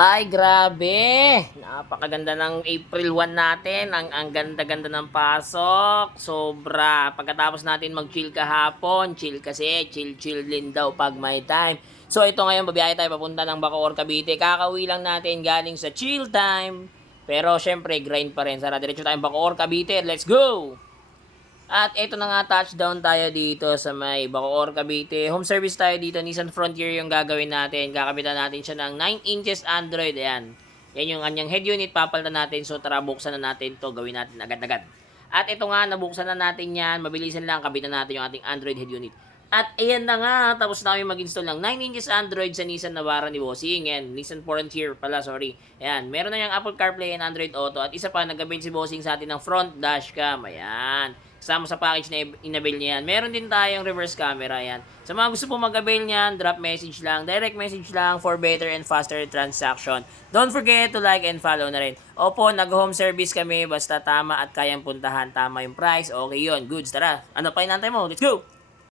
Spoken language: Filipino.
Ay, grabe! Napakaganda ng April 1 natin. Ang ganda-ganda ng pasok. Sobra. Pagkatapos natin mag-chill kahapon, chill kasi, chill-chill din daw pag may time. So, ito ngayon, babiyahe tayo papunta ng Bacoor, Cavite. Kakauwi lang natin galing sa chill time. Pero, syempre, grind pa rin. Sara, diretso tayong Bacoor, Cavite. Let's go! At eto na nga, touchdown tayo dito sa may Bacoor, Cavite. Home service tayo dito. Nissan Frontier yung gagawin natin. Kakabitan natin siya ng 9 inches Android. Ayan. Yan yung kanyang head unit. Papalitan natin. So tara, buksan na natin to. Gawin natin agad-agad. At ito nga, nabuksan na natin yan. Mabilisan lang. Kabitan natin yung ating Android head unit. At ayan na nga, tapos na kami mag-install ng 9 inches Android sa Nissan Navara ni Bossing. Yan, Nissan Frontier pala, sorry. Ayan, meron na yung Apple CarPlay and Android Auto. At isa pa, nag-avail si Bossing sa atin ng front dashcam. Ayan. Kasama sa package na inabil niya yan. Meron din tayong reverse camera yan. Sa mga gusto po mag-avail niyan, drop message lang, direct message lang for better and faster transaction. Don't forget to like and follow na rin. Opo, nag-home service kami, basta tama at kayang puntahan. Tama yung price, okay yun. Goods, tara. Ano pa inantay mo? Let's go!